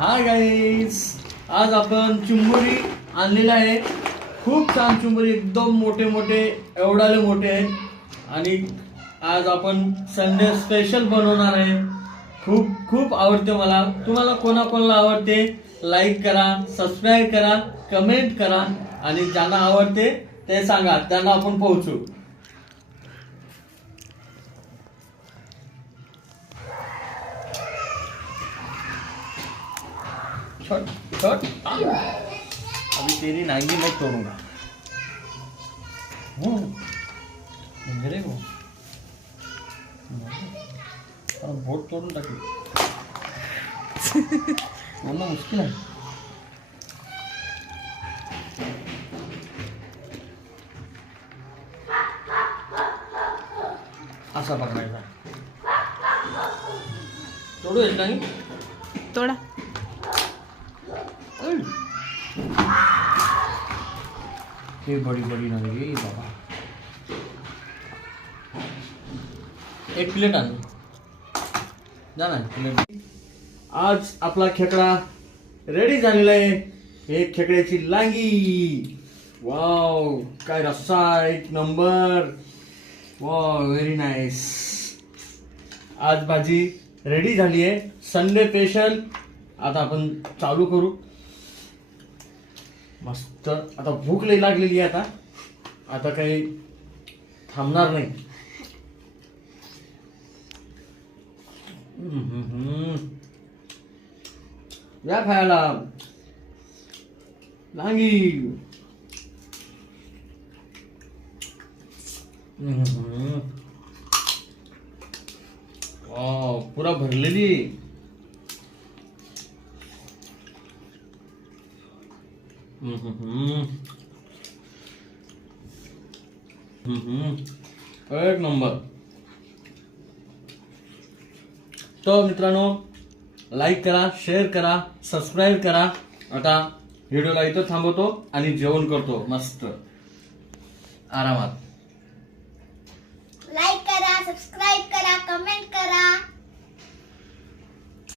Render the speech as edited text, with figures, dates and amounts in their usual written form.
Hi guys, आज आपण चिंबोरी आणलेला आहे. खूप छान चिंबोरी, एकदम मोठे मोठे, एवढाले मोठे आहे. आणि आज आपण संडे स्पेशल बनवणार आहे. खूप खूप आवडते मला. तुम्हाला कोणाकोणाला आवडते लाईक करा, सबस्क्राईब करा, कमेंट करा आणि ज्यांना आवडते ते सांगा, त्यांना आपण पोहोचू. छोट छोट अभी तेरी नांगी मैं तोड़ूंगा. मेरे को बोट तोड़ून टाकली. बोलना मुश्किल आहे. असा पकडायचा. तोडू येत नाही. तोड़ा. ये बड़ी बड़ी नांगी बाबा. एक प्लेट आण जा ना प्लेट. आज आपला खेकडा रेडी झालेला आहे. हे खेकड्याची लांगी. वाव, काय रस्सा, एक नंबर. Wow, very nice. आज भाजी रेडी झाली आहे, संडे स्पेशल. आता आपण चालू करू. मस्त. आता भूक लई लागलेली आहे. आता काही थांबणार नाही. या खायला लांगी. वाव, पुरा भरलेली. एक नंबर. तो मित्रांनो, लाईक करा, शेअर करा, सबस्क्राईब करा. आता व्हिडिओला इथं थांबवतो आणि जेवण करतो मस्त आरामात. लाईक करा, सबस्क्राईब करा, कमेंट करा.